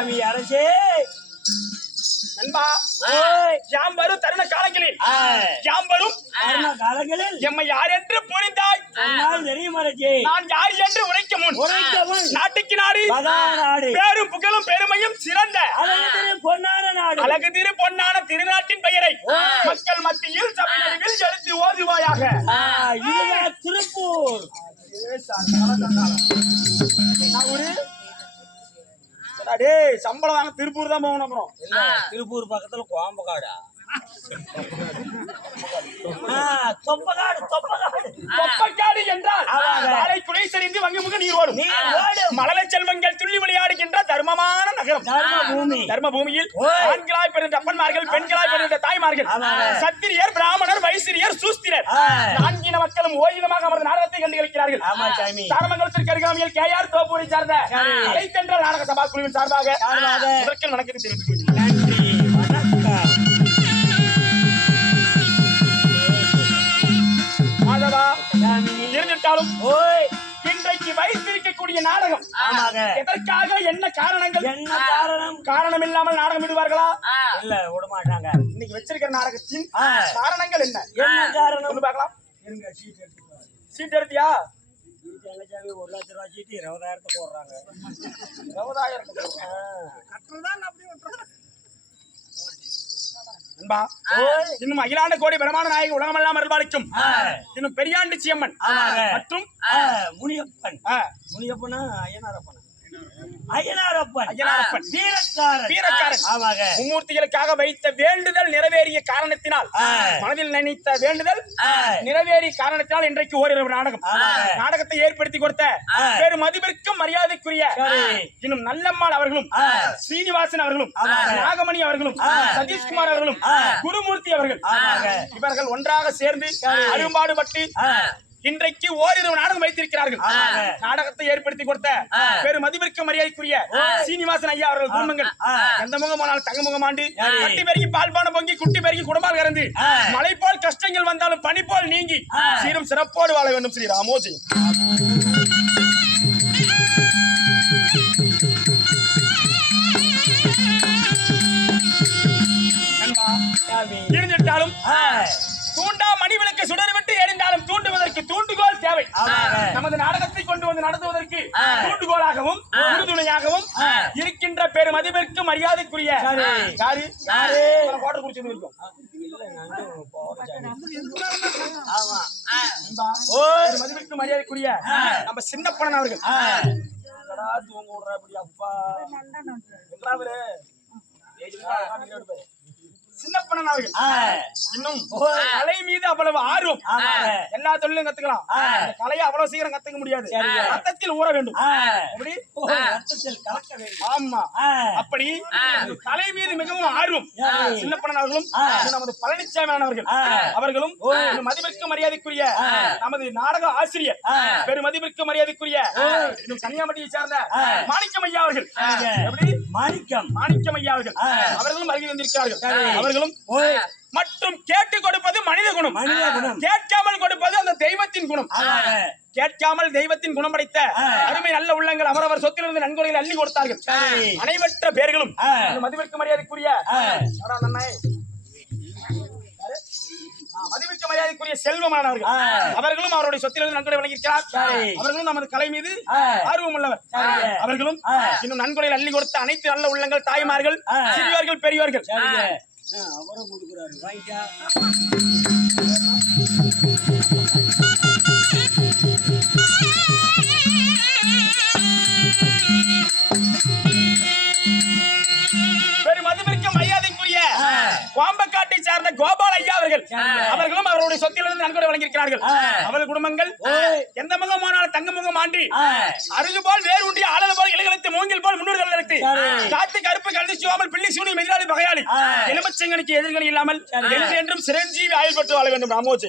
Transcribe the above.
சாமி அரசே நண்பா, யாம் வரும் தருண காலங்களில் எம்மை யார் என்று புரிந்தாய்? தெரியும் அரசே. நான் யார் என்று உரைக்க முன் நாட்டுக்கு நாடு பேரும் புகழும் பெருமையும் சிறந்த அழகு திரு பொன்னான திருநாட்டின் பெயரை மக்கள் மத்தியில் சபையில் எடுத்து ஓதுவாயாக. திருப்பூர் சம்பளம் வாங்க திருப்பூர் தான் போகணும். அப்புறம் திருப்பூர் பக்கத்துல கோம்பகாடா தொப்பக்காடு என்றால் வாழை குலை சரிந்து வங்கிமுக நீர் ஓடும் மழலை செல்வங்கள் துள்ளி விளையாடுகின்ற தர்மமான நகரம் தர்ம பூமியில் ஆண்களாய் பிறந்த அப்பன்மார்கள் பெண்களாய் பிறந்த தாய்மார்கள் சத்திரியர் பிராமணர் வைசிரியர் சூஸ்திரர் நான்கின மக்களும் ஓயினமாக அவரது நாடகத்தை கண்டு களிக்கிறார்கள். தாரமங்கலத்திற்கு அருகாமையில் கேஆர் தோப்பூரை சார்ந்த கலைத்தென்ற நாடக சபா குழுவின் சார்பாக முதற்கல் வணக்கத்தை தெரிவித்துக் கொள்கிறேன். இருந்துட்டாலும் இன்றைக்கு வைத்திருக்கக்கூடிய நாடகம் எதற்காக என்ன காரணங்கள்? காரணம் இல்லாமல் நாடகம் விடுவார்களா? இல்ல விட மாட்டாங்க. இன்னைக்கு வச்சிருக்கிற நாடகத்தின் காரணங்கள் என்ன காரணம் பார்க்கலாம். சீட் எடுத்தியா? 1,00,000 ரூபாய் சீட்டு 20,000 போடுறாங்க. 20,000 இன்னும் அகிலாண்ட கோடி பிரமாண நாயகி உலகமெல்லாம் அருள்பாலிக்கும் இன்னும் பெரியாண்டி சியம்மன் மற்றும் முனியப்பனா மும்மூர்த்திகளுக்காக வைத்த வேண்டுதல் நிறைவேறிய காரணத்தினால் மனதில் நினைத்த வேண்டுதல் நிறைவேறிய காரணத்தினால் இன்றைக்கு ஓரிரவு நாடகத்தை ஏற்படுத்தி கொடுத்த வேறு மதிப்பிற்கும் மரியாதைக்குரிய இன்னும் நல்லம்மாள் அவர்களும் ஸ்ரீனிவாசன் அவர்களும் நாகமணி அவர்களும் சதீஷ்குமார் அவர்களும் குருமூர்த்தி அவர்கள் இவர்கள் ஒன்றாக சேர்ந்து அரும்பாடுபட்டு இன்றைக்கு ஓரிரவு நாடகம் வைத்திருக்கிறார்கள். நாடகத்தை ஏற்படுத்தி கொடுத்த பெரு மதிப்பிற்கு மரியாதைக்குரிய சீனிவாசன் ஐயா அவர்கள் குடும்பங்கள் எந்த முகமானால் தங்க முகமாண்டு கட்டி பெருகி பால்பான பொங்கி குட்டி பெருகி குடும்பம் இறந்து மழை போல் கஷ்டங்கள் வந்தாலும் பனி போல் நீங்கி சீரும் சிறப்போடு வாழ வேண்டும். ஸ்ரீ ராமோஜி இருந்துட்டாலும் தூண்டா மணி விளக்கு சுடர்விட்டு எரிந்தாலும் தூண்டுவதற்கு தூண்டுகோல் தேவை. நமது நாடகத்தை கொண்டு வந்து நடத்துவதற்கு தூண்டுகோலாகவும் உறுதுணையாகவும் இருக்கின்ற பெரு மதிப்பிற்கு மரியாதைக்குரிய மதிப்பிற்கு மரியாதைக்குரிய நம்ம சின்னப்பன் அவர்கள் சின்னப்பன் அவர்கள் இன்னும் கலை மீது அவ்வளவு ஆர்வம். எல்லா தொழிலும் கத்துக்கலாம். கலையை அவ்வளவு சீக்கிரம் கத்துக்க முடியாது. ரத்தத்தில் ஊற வேண்டும். ஆமா, அப்படி கலை மீது மிகவும் ஆர்வம் சின்னப்பன் அவர்களும் நமது பழனிசாமி அவர்களும் மதிப்பிற்கு மரியாதைக்குரிய நமது நாடக ஆசிரியர் பெரு மதிப்பிற்கு மரியாதைக்குரிய கன்னியாகுமரியை சார்ந்த மாணிக்கம் ஐயா அவர்கள் மாணிக்கம் ஐயா அவர்களும் வருகை வந்திருக்கிறார்கள். அவர்களும் மற்றும் கேட்டு கொடுப்பது மனித குணம், கேட்காமல் கொடுப்பது அந்த தெய்வத்தின் குணம். கேட்காமல் தெய்வத்தின் குணம் படைத்த அருமை நல்ல உள்ளங்கள் அவரவர் சொத்திலிருந்து நன்கொடையில் அள்ளி கொடுத்தார்கள். அனைவற்ற பேர்களும் மதிப்பிற்கு மரியாதைக்குரிய மதிப்பிற்கு மரியாதைக்குரிய செல்வமானவர்கள் அவர்களும் அவருடைய சொத்திலிருந்து நன்கொடை வழங்கியிருக்கிறார். அவர்களும் நமது கலை மீது ஆர்வம் உள்ளவர். அவர்களும் இன்னும் நன்கொடையில் அள்ளி கொடுத்த அனைத்து நல்ல உள்ளங்கள் தாய்மார்கள் சிறியோர்கள் பெரியோர்கள் அவரும் கொடுக்கிறாரு. வாங்கிட்டா பெரும் மதிப்பிற்கு மரியாதைக்குரிய கோம்பக்காட்டை சார்ந்த கோபால் ஐயா அவர்களும் அவருடைய சொத்திலிருந்து நன்கொடை வழங்கியிருக்கிறார்கள். அவர்கள் குடும்பங்கள் எந்த முகமானாலும் தங்க முகம் ஆண்டி அருகு போல் வேறு உண்டி ஆளது போல் இலைகளுக்கு மூங்கில் போல் முன்னூறுகள் எடுத்து காத்து கருப்பு கருதி சுவாமல் பிள்ளை சூனி மெதிராளி பகையாளி எலும்பச்சங்கனுக்கு எதிர்கணி இல்லாமல் என்றென்றும் சிரஞ்சீவி ஆயுள் பெற்று வாழ வேண்டும். ராமோஜி